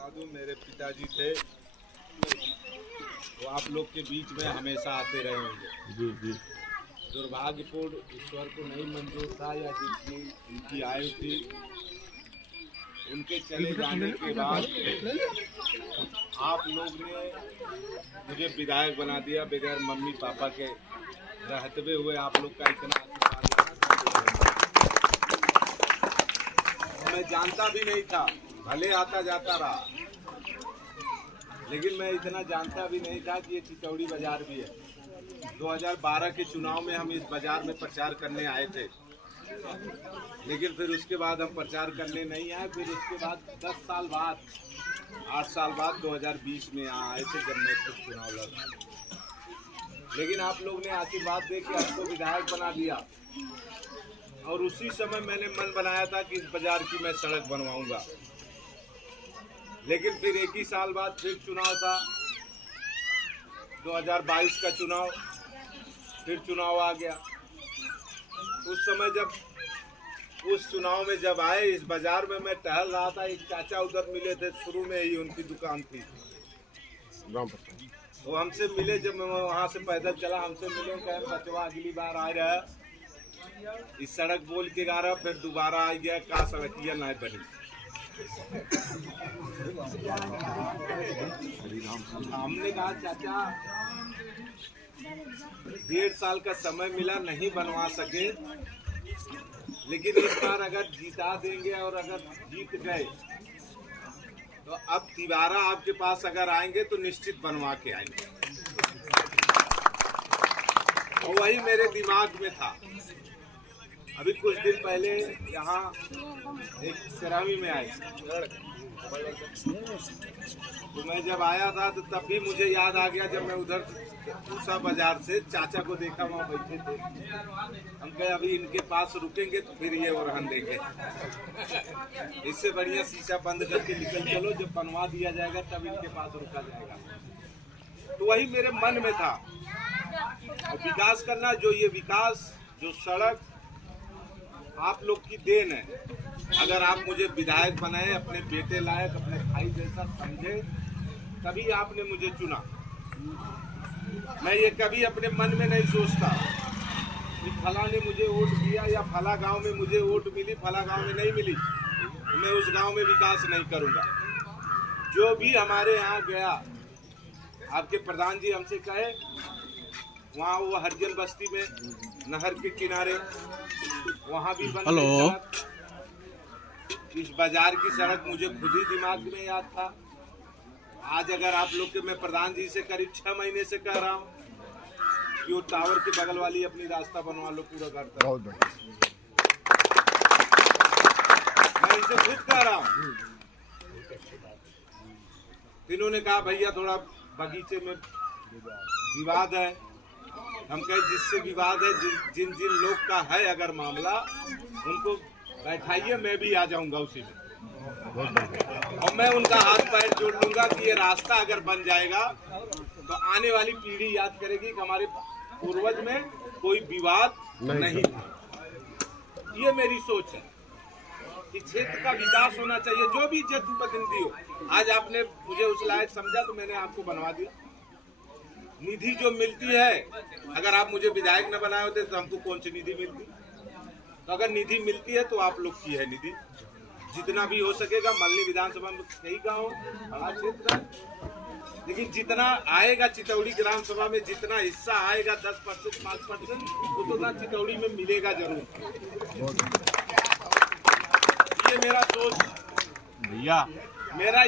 साधु मेरे पिताजी थे, वो आप लोग के बीच में हमेशा आते रहे होंगे। जी जी। दुर्भाग्यपूर्ण ईश्वर को नहीं मंजूर था या जितनी उनकी आयु थी, उनके चले जाने के बाद आप लोग ने मुझे विधायक बना दिया। बगैर मम्मी पापा के रहते हुए आप लोग का इतना मैं जानता भी नहीं था, भले आता जाता रहा, लेकिन मैं इतना जानता भी नहीं था कि ये चितौड़ी बाजार भी है। 2012 के चुनाव में हम इस बाजार में प्रचार करने आए थे, लेकिन फिर उसके बाद हम प्रचार करने नहीं आए। फिर उसके बाद 10 साल बाद, 8 साल बाद 2020 में यहाँ आए थे, जब मैं खुद चुनाव लड़ा। लेकिन आप लोग ने आशीर्वाद दे के हमको विधायक बना दिया, और उसी समय मैंने मन बनाया था कि इस बाजार की मैं सड़क बनवाऊंगा। लेकिन फिर एक ही साल बाद फिर चुनाव था, 2022 का चुनाव, फिर चुनाव आ गया। उस समय जब उस चुनाव में जब आए, इस बाजार में मैं टहल रहा था, एक चाचा उधर मिले थे, शुरू में ही उनकी दुकान थी। वो हमसे मिले, जब मैं वहाँ से पैदल चला, हमसे मिले, कहे बचवा अगली बार आ रहा है, इस सड़क बोल के गा रहा, फिर दोबारा आ गया, का सड़किया ना बनी। हमने कहा चाचा 1.5 साल का समय मिला, नहीं बनवा सके, लेकिन इस बार अगर जीता देंगे और अगर जीत गए तो अब दोबारा आपके पास अगर आएंगे तो निश्चित बनवा के आएंगे। और वही मेरे दिमाग में था। अभी कुछ दिन पहले यहाँ एक सिरामी में आए, तो मैं जब आया था तो तब भी मुझे याद आ गया, जब मैं उधर पूसा बाजार से चाचा को देखा, वहाँ बैठे थे। हम कहे अभी इनके पास रुकेंगे तो फिर ये ओरहन देंगे, इससे बढ़िया शीशा बंद करके निकल चलो, जब बनवा दिया जाएगा तब इनके पास रुका जाएगा। तो वही मेरे मन में था, और विकास करना, जो ये विकास, जो सड़क आप लोग की देन है। अगर आप मुझे विधायक बनाए, अपने बेटे लायक, अपने भाई जैसा समझे, तभी आपने मुझे चुना। मैं ये कभी अपने मन में नहीं सोचता कि फला ने मुझे वोट दिया या फला गांव में मुझे वोट मिली, फला गांव में नहीं मिली, मैं उस गांव में विकास नहीं करूंगा। जो भी हमारे यहाँ गया, आपके प्रधान जी हमसे कहे, वहाँ वो हरिजन बस्ती में नहर के किनारे वहाँ भी बन गई सड़क। इस बाजार की सड़क मुझे खुद ही दिमाग में याद था। आज अगर आप लोग के, मैं प्रधान जी से करीब 6 महीने से कह रहा हूँ कि वो टावर के बगल वाली अपनी रास्ता बनवा लो, पूरा घर तक। मैं इसे खुद कह रहा हूँ। इन्होंने कहा भैया थोड़ा बगीचे में विवाद है। हम कहे जिससे विवाद है, जिन जिन लोग का है अगर मामला, उनको बैठाइए, मैं भी आ जाऊंगा उसी में, और मैं उनका हाथ पैर जोड़ लूंगा कि ये रास्ता अगर बन जाएगा तो आने वाली पीढ़ी याद करेगी कि हमारे पूर्वज में कोई विवाद नहीं था। ये मेरी सोच है कि क्षेत्र का विकास होना चाहिए, जो भी जनप्रतिनिधि हो। आज आपने मुझे उस लायक समझा तो मैंने आपको बनवा दिया। निधि जो मिलती है, अगर आप मुझे विधायक न बनाए होते तो हमको कौन सी निधि मिलती? तो अगर निधि मिलती है तो आप लोग की है निधि। जितना भी हो सकेगा, मल्ली विधानसभा में कई गाँव, बड़ा क्षेत्र है, लेकिन जितना आएगा चितौड़ी ग्राम सभा में, जितना हिस्सा आएगा 10%, 5%, उतना चितौड़ी में मिलेगा जरूर। ये मेरा सोच भैया, मेरा